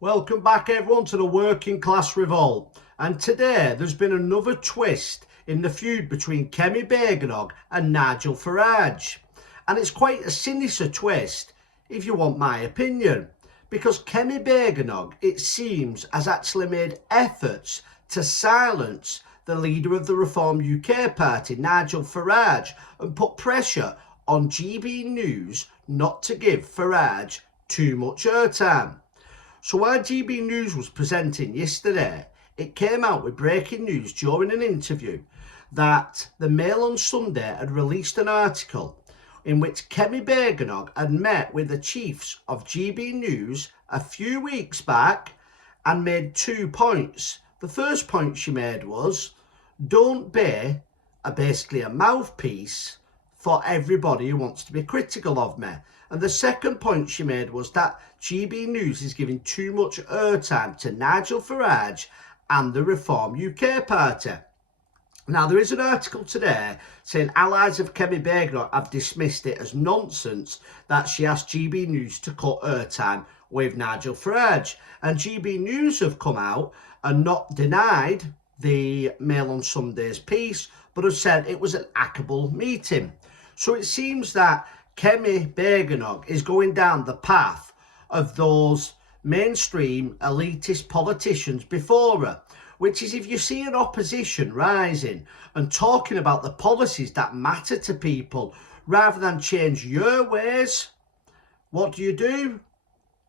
Welcome back everyone to the Working Class Revolt, and today there's been another twist in the feud between Kemi Badenoch and Nigel Farage, and it's quite a sinister twist if you want my opinion, because Kemi Badenoch, it seems, has actually made efforts to silence the leader of the Reform UK party, Nigel Farage, and put pressure on GB News not to give Farage too much airtime. So while GB News was presenting yesterday, it came out with breaking news during an interview that the Mail on Sunday had released an article in which Kemi Badenoch had met with the chiefs of GB News a few weeks back and made 2 points. The first point she made was, don't be basically a mouthpiece for everybody who wants to be critical of me. And the second point she made was that GB News is giving too much airtime to Nigel Farage and the Reform UK party. Now, there is an article today saying allies of Kemi Badenoch have dismissed it as nonsense that she asked GB News to cut airtime with Nigel Farage. And GB News have come out and not denied the Mail on Sunday's piece, but have said it was an hackable meeting. So it seems that Kemi Badenoch is going down the path of those mainstream elitist politicians before her, which is, if you see an opposition rising and talking about the policies that matter to people rather than change your ways, what do?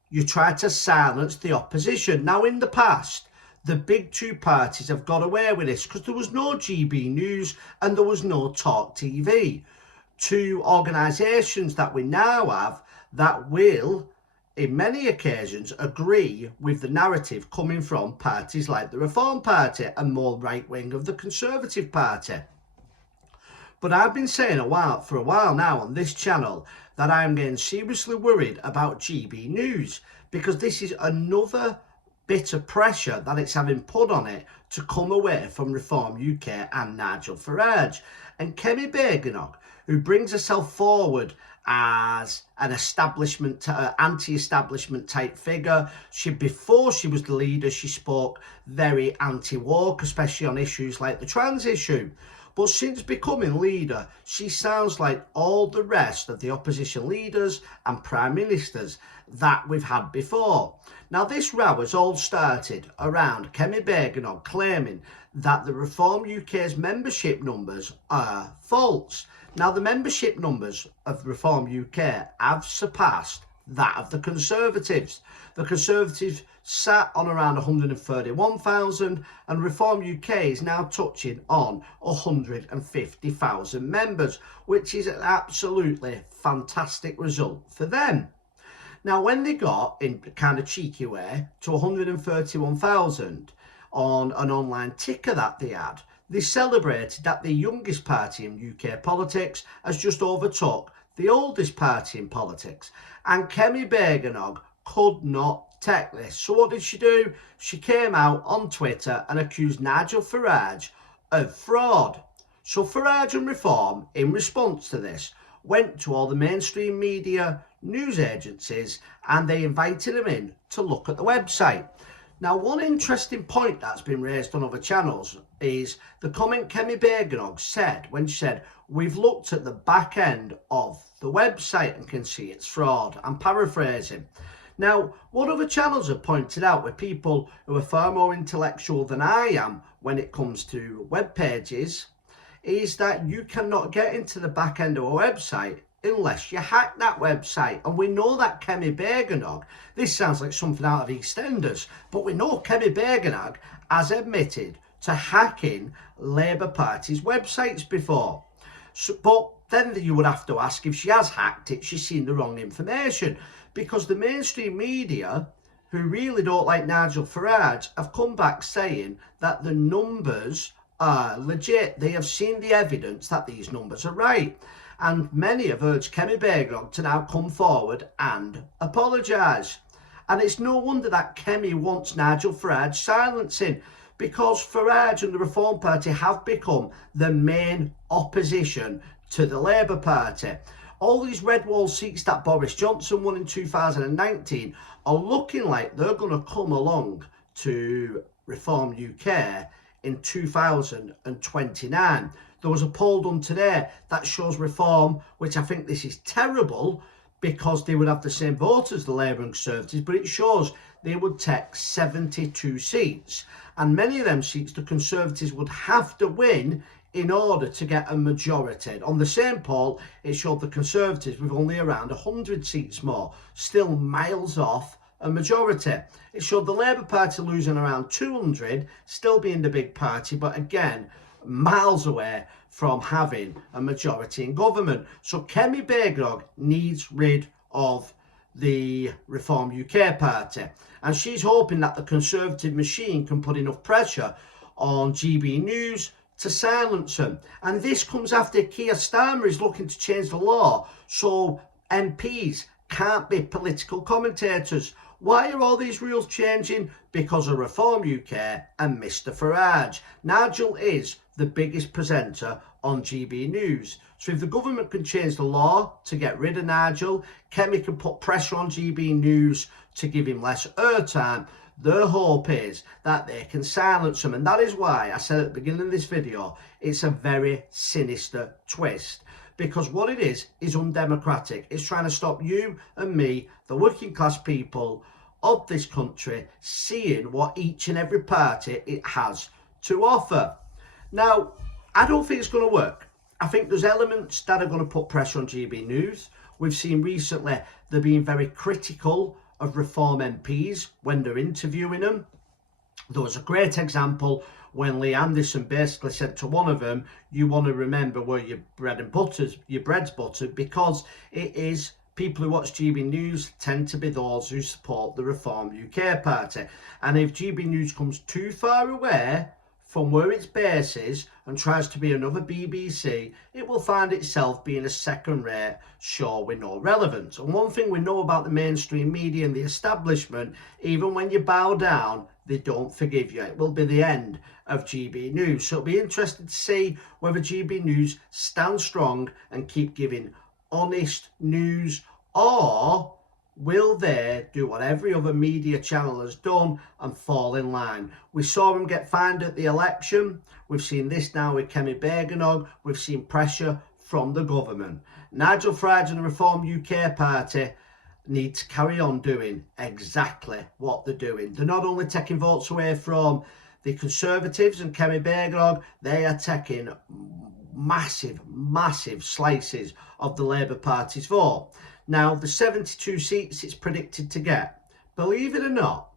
You try to silence the opposition. Now, in the past, the big two parties have got away with this because there was no GB News and there was no Talk TV. Two organisations that we now have that will, in many occasions, agree with the narrative coming from parties like the Reform Party and more right-wing of the Conservative Party. But I've been saying for a while now on this channel that I'm getting seriously worried about GB News, because this is another bit of pressure that it's having put on it to come away from Reform UK and Nigel Farage. And Kemi Badenoch, who brings herself forward as an anti-establishment type figure. Before she was the leader, she spoke very anti-woke, especially on issues like the trans issue. But since becoming leader, she sounds like all the rest of the opposition leaders and prime ministers that we've had before. Now, this row has all started around Kemi Badenoch claiming that the Reform UK's membership numbers are false. Now, the membership numbers of Reform UK have surpassed that of the Conservatives. The Conservatives sat on around 131,000 and Reform UK is now touching on 150,000 members, which is an absolutely fantastic result for them. Now, when they got, in a kind of cheeky way, to 131,000 on an online ticker that they had, they celebrated that the youngest party in UK politics has just overtook the oldest party in politics. And Kemi Badenoch could not take this. So what did she do? She came out on Twitter and accused Nigel Farage of fraud. So Farage and Reform, in response to this, went to all the mainstream media, news agencies, and they invited them in to look at the website. Now, one interesting point that's been raised on other channels is the comment Kemi Badenoch said when she said, we've looked at the back end of the website and can see it's fraud. I'm paraphrasing. Now, what other channels have pointed out with people who are far more intellectual than I am when it comes to web pages is that you cannot get into the back end of a website unless you hack that website. And we know that Kemi Badenoch, this sounds like something out of EastEnders, but we know Kemi Badenoch has admitted to hacking Labour Party's websites before. So, but then you would have to ask, if she has hacked it, she's seen the wrong information, because the mainstream media, who really don't like Nigel Farage, have come back saying that the numbers are legit. They have seen the evidence that these numbers are right. And many have urged Kemi Badenoch to now come forward and apologise. And it's no wonder that Kemi wants Nigel Farage silencing, because Farage and the Reform Party have become the main opposition to the Labour Party. All these red wall seats that Boris Johnson won in 2019 are looking like they're going to come along to Reform UK in 2029. There was a poll done today that shows Reform, which I think this is terrible because they would have the same vote as the Labour and Conservatives, but it shows they would take 72 seats. And many of them seats the Conservatives would have to win in order to get a majority. On the same poll, it showed the Conservatives with only around 100 seats more, still miles off a majority. It showed the Labour Party losing around 200, still being the big party, but again, miles away from having a majority in government. So Kemi Badenoch needs rid of the Reform UK party, and she's hoping that the Conservative machine can put enough pressure on GB News to silence them. And this comes after Keir Starmer is looking to change the law so MPs can't be political commentators. Why are all these rules changing? Because of Reform UK and Mr. Farage. Nigel is the biggest presenter on GB News. So if the government can change the law to get rid of Nigel, Kemi can put pressure on GB News to give him less airtime. Their hope is that they can silence him. And that is why I said at the beginning of this video, it's a very sinister twist. Because what it is undemocratic. It's trying to stop you and me, the working class people of this country, seeing what each and every party it has to offer. Now, I don't think it's going to work. I think there's elements that are going to put pressure on GB News. We've seen recently they're being very critical of Reform MPs when they're interviewing them. There was a great example when Lee Anderson basically said to one of them, you want to remember where your bread's buttered, because it is people who watch GB News tend to be those who support the Reform UK party. And if GB News comes too far away from where its base is and tries to be another BBC, it will find itself being a second-rate show with no relevance. And one thing we know about the mainstream media and the establishment, even when you bow down, they don't forgive you. It will be the end of GB News. So it'll be interesting to see whether GB News stands strong and keep giving honest news, or will they do what every other media channel has done and fall in line? We saw them get fined at the election. We've seen this now with Kemi Badenoch. We've seen pressure from the government. Nigel Farage and the Reform UK party need to carry on doing exactly what they're doing. They're not only taking votes away from the Conservatives and Kemi Badenoch, they are taking massive slices of the Labour Party's vote. Now, the 72 seats it's predicted to get, believe it or not,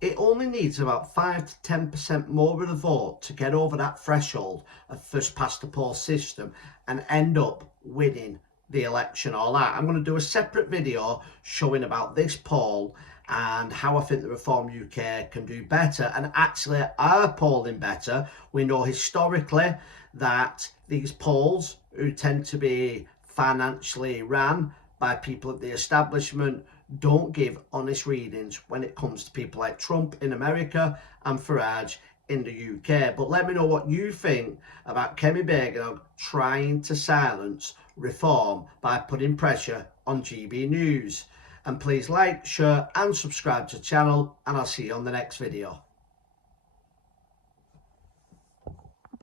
it only needs about 5 to 10% more of the vote to get over that threshold of first past the post system and end up winning the election. All that. I'm going to do a separate video showing about this poll and how I think the Reform UK can do better and actually are polling better. We know historically that these polls, who tend to be financially ran by people at the establishment, don't give honest readings when it comes to people like Trump in America and Farage in the UK. But let me know what you think about Kemi Badenoch trying to silence Reform by putting pressure on GB News. And please like, share and subscribe to the channel, and I'll see you on the next video.